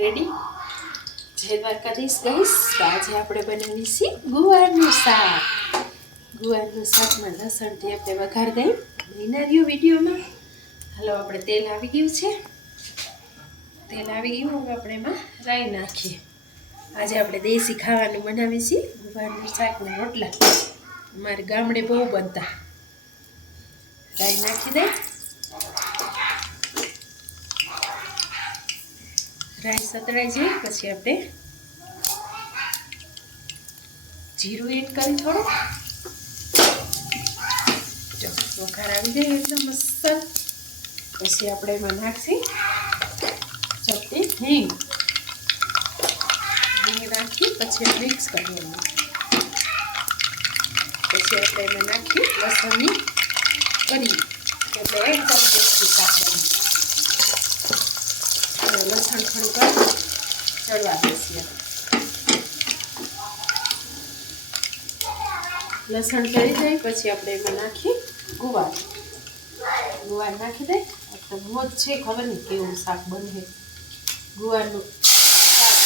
Ready? જય Dwarkadhish guys. આજે આપણે બનાવીશું ગુવારનું શાક. ગુવારનું શાકમાં લસણથી આપણે વઘાર દઈ બનાવ્યું વિડીયોમાં. હાલો, આપણે તેલ આવી ગયું છે. તેલ આવી ગયું, હવે આપણે એમાં રાઈ નાખીએ. આજે આપણે દેશી ખાવાનું બનાવીશું ગુવારનું શાકના રોટલા. અમારે ગામડે બહુ બનતા. રાઈ નાખી દઈ. રાઈ સતળાઈ જાય પછી આપણે જીરું એડ કરી થોડું. જો વઘાર આવી જાય એકદમ મસ્ત. પછી આપણે એમાં નાખી ચપટી હિંગ નાખી પછી મિક્સ કરીએ. પછી આપણે એમાં નાખી લસણની કરી એટલે એકદમ ટેસ્ટી શાક બને. લસણ થોડુંક ચડવા દઈશું. લસણ ચડી જાય પછી આપણે એમાં નાખી ગુવાર નાખી દઈએ. એકદમ મોજ છે, ખબર નહીં કેવું શાક બને. ગુવારનું શાક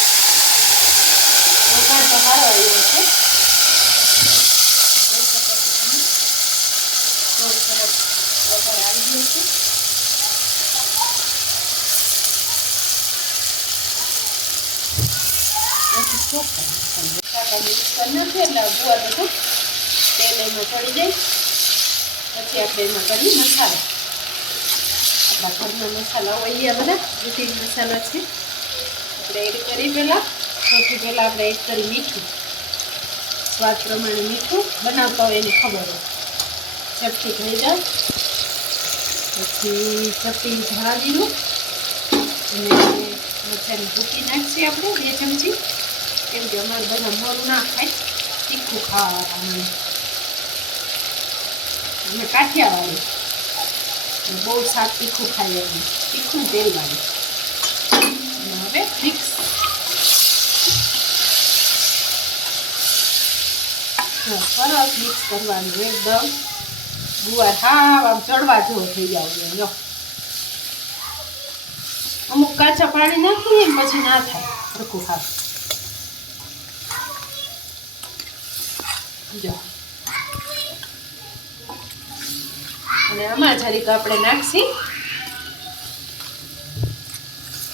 તો સારો આવ્યો છે. બહુ સરસ વઘાર આવી ગયો છે. મિક્સ કરી નાખીએ એટલે ગુવાર બધું તેલ એમાં ચડી જાય. પછી આપણે એમાં કરીએ મસાલા. આપણા ઘરના મસાલા હોય બધા રૂટીન મસાલા છે. આપણે એડ કરી પહેલાં આપણે એડ કરી મીઠું. સ્વાદ પ્રમાણે મીઠું બનાવતા હોય એને ખબર હોય. ચપટી થઈ જાય પછી ચપટી ધાણા જીરું અને મરચાંની ભૂકી નાખીએ આપણે 2 ચમચી. કેમ કે અમારે બધા મોરું ના ખાય, તીખું ખાવાનું. અમે કાઠિયાવાળી બહુ શાક તીખું ખાઈએ. અમે તીખું તેલવાળું. અને હવે મિક્સ સરસ મિક્સ કરવાનું એકદમ. ગુવાર હાવ આમ ચડવા જેવો થઈ જાવ. જો અમુક કાચા પાણી નાખીએ ને પછી ના થાય સરખું ખાવ. જો અને આમાં જરીક આપણે નાખશી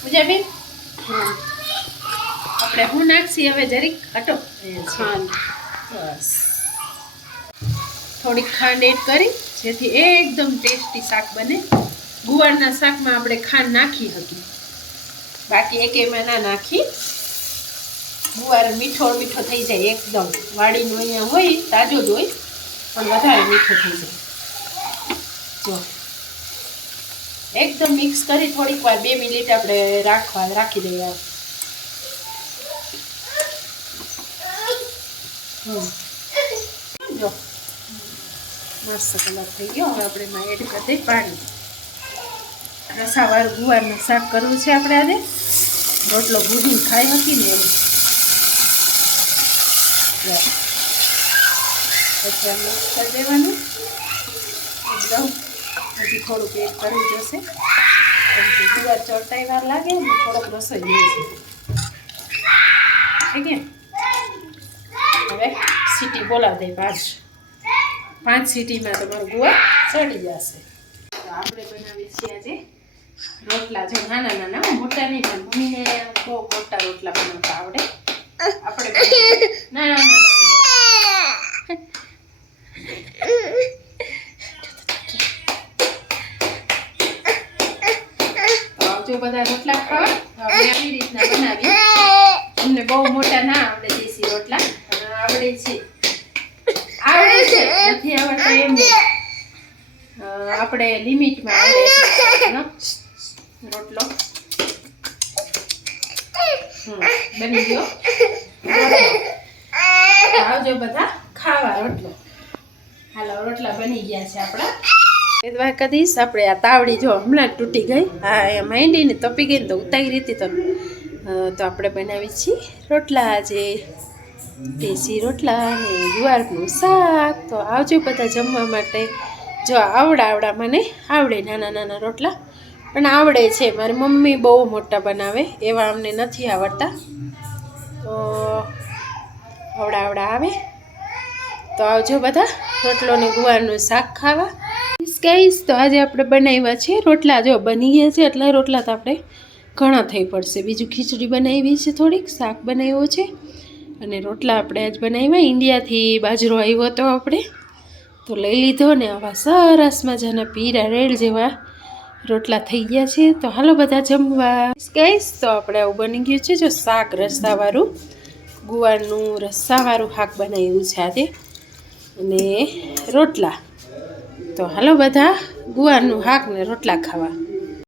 પૂજાબેન. આપણે હું નાખશી હવે જરીક હટો ખાંડ. બસ થોડીક ખાંડ એડ કરી જેથી એકદમ ટેસ્ટી શાક બને. ગુવારના શાકમાં આપણે ખાંડ નાખી હતી, બાકી એકેયમાં ના નાખી. ગુવાર મીઠો મીઠો થઈ જાય એકદમ. વાડીનું અહીંયા હોય તાજો જ હોય પણ વધારે મીઠો થઈ જાય. જો એકદમ મિક્સ કરી થોડીક વાર 2 મિનિટ આપણે રાખી દઈએ. જો મસ્ત કલર થઈ ગયો. હવે આપણે એમાં એડ કરી દઈએ પાણી. રસાવાળું ગુવારનું શાક કરવું છે આપણે. આજે રોટલો ભૂજીને ખાઈ હતી ને એવું. પછી આમ મિક્સ કરી દેવાનું એકદમ. હજી થોડુંક એડ કરવું જશે કેમ કે ગુવાર ચડતા વાર લાગે ને થોડોક રસોઈ જાય છે. ઠીક છે. હવે સીટી બોલાવી દઈએ 5 સીટીમાં તમારું ગુવાર ચડી જશે. તો આપણે બનાવીએ છીએ આજે રોટલા. જો નાના નાના, મોટા નહીં. પણ મમ્મીને બહુ મોટા રોટલા બનાવતા આવડે. આપણે નાના નાના જો બધા રોટલા ખાવા આપણે આવી રીતના બનાવીએ. અમને બહુ મોટા ના આવડે દેશી રોટલા, આવડે છે નથી આવડતા એમ આપણે લિમિટમાં આવડે રોટલો. બની ગયો. આવજો બધા ખાવા રોટલો. હાલો, રોટલા બની ગયા છે આપણા. દ્વારકાધીશ. આપણે આ તાવડી જો હમણાં તૂટી ગઈ. હા, એ માંડીને તપી ગઈ ને તો ઉતારી હતી. તો આપણે બનાવી છીએ રોટલા. આજે દેશી રોટલા અને ગુવારનું શાક. તો આવજો બધા જમવા માટે. જો આવડા મને આવડે નાના નાના રોટલા પણ આવડે છે. મારી મમ્મી બહુ મોટા બનાવે, એવા અમને નથી આવડતા. તો આવડા આવે તો આવજો બધા રોટલો ને ગુવારનું શાક ખાવા. ગાઈસ તો આજે આપણે બનાવ્યા છે રોટલા. જો બની ગયા છે એટલે રોટલા તો આપણે ઘણા થઈ પડશે. બીજું ખીચડી બનાવી છે, થોડીક શાક બનાવ્યું છે અને રોટલા આપણે આજ બનાવ્યા. ઇન્ડિયાથી બાજરો આવ્યો હતો આપણે તો લઈ લીધો ને આવા સરસ મજાના પીરા રેડ જેવા રોટલા થઈ ગયા છે. તો હાલો બધા જમવા. ગાઈસ તો આપણે આવું બની ગયું છે. જો શાક રસાવાળું, ગુવારનું રસાવાળું શાક બનાવ્યું છે આજે અને રોટલા. તો હાલો બધા ગુવારનું શાક ને રોટલા ખાવા.